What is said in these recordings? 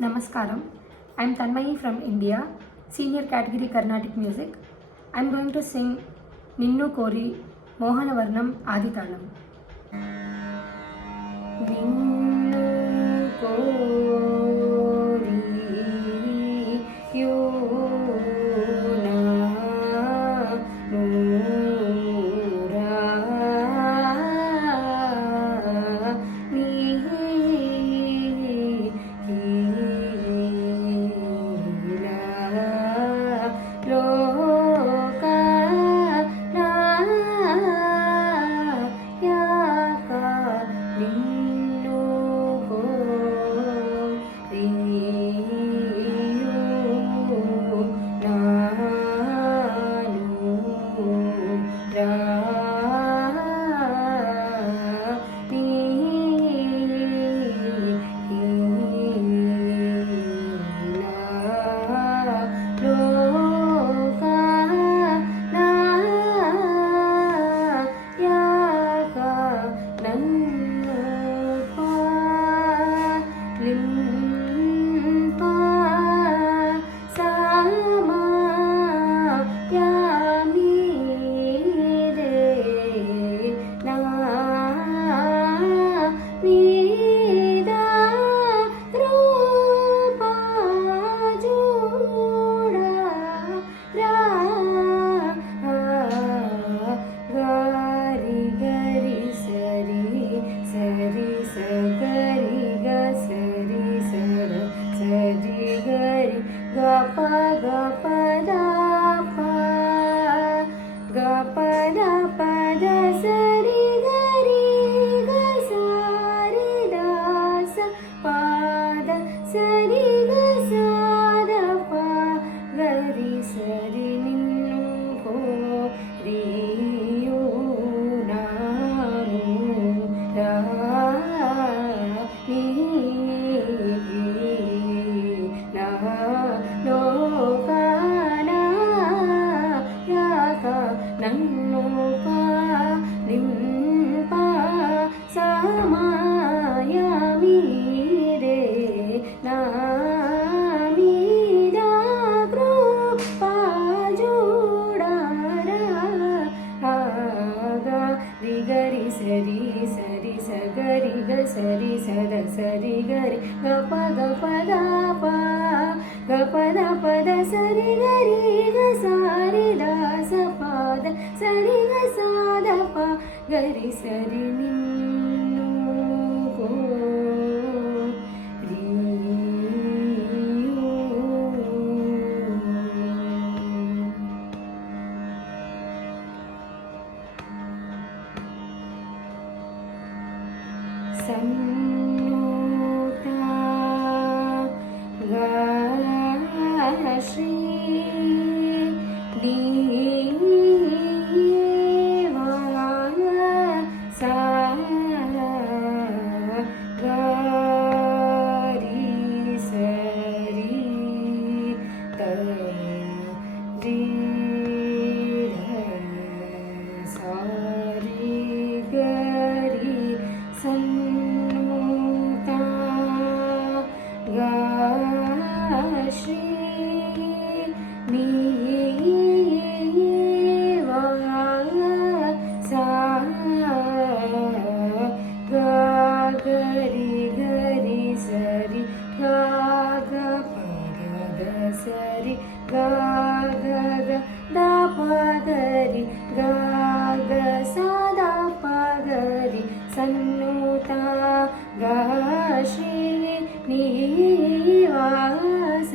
Namaskaram. I am Tanmayi from India, senior category Carnatic music. I am going to sing Ninnu Kori Mohanavarnam Aditalam. Ninnu Kori Yona Nura సరి సద సరి గరి గ పద పద ప గ పద పద సరి గరి గ సారి ద స పద సరి గ సాద ప గరి సరి నిన్ను కోరి సన్నుతా శ్రీ దేవా సా గరి సరి తరి సారి గరి సన్నుతా శ్రీ దేవా సా గరి గరి సరి గా గ పద సరి గా గ గ ద ప గరి గా గ సా ద ప గరి సన్నుతా గా శ్రీ నివాస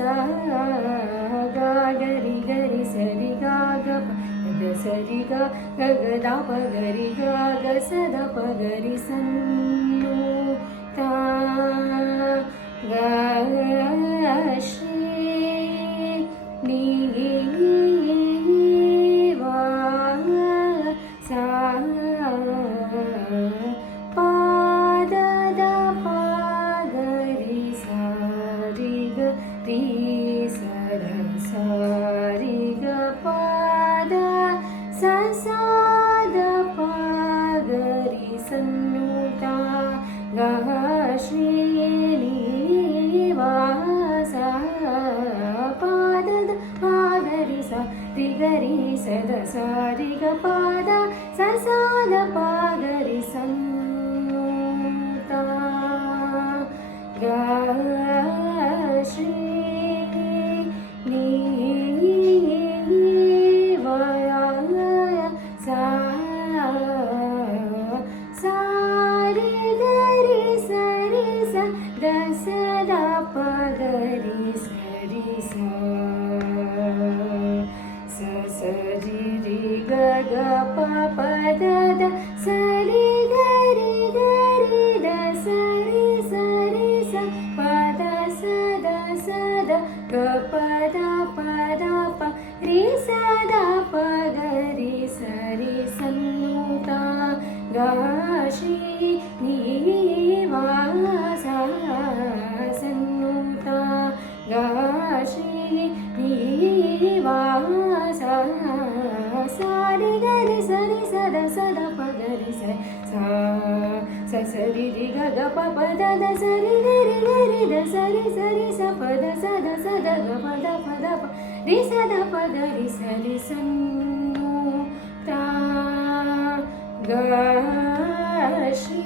గా గరి గరి సరి గా గ పద సరి గా గ గ ద ప గరి గా గ స ద ప గరి సన్నుతా గా శ్రీ నివాస పాద ద ప గరి సారి గ రి సర సారి గ పాద స సా ద ప గరి సన్నుతా గా శ్రీ నివాస ಸಾರಿ ಗ ಪಾದ ಸಸಾದ ಪಾಗರಿ ಸಂತ ಗ ಶ್ರೀ ನೀ ವಯ ಸಾ ಸಾರಿ ಗರಿ ಸರಿ ಸ ದ ಸದ ಪಗರಿ ಸರಿ ಸ ಸರಿ ರಿ ಗ ಗ ಪ ಪ ದ ದ ಸರಿ ಗರಿ ಗರಿ ದ ಸರಿ ಸರಿ ಸ ಪ ದ ಸ ದ ಸ ದ ಗ ಪ ದ ಪ ದ ಪ ರಿ ಸ ದ ಪ ಗ ರಿ ಸರಿ ಸನ್ನುತ ಗ ಶ್ರೀ ನೀ ವಾ ಸಾ ಸನ್ನುತ ಗ ಶ್ರೀ ನೀ ವಾ ಸಾ ಸಾರಿ ಗರಿ ಸರಿ ಸದ ಸದ ಪಗರಿ ಸಾ ಸರಿ ರಿ ಗ ಗ ಪ ಪ ದ ದ ಸರಿ ಗರಿ ಗರಿ ದ ಸರಿ ಸರಿ ಸ ಪ ದ ಸದ ಸದ ಗ ಪ ದ ಪ ರಿ ಸದ ಪಗರಿ ಸರಿ ಸನ್ನು ತಾ ಗ ಶ್ರೀ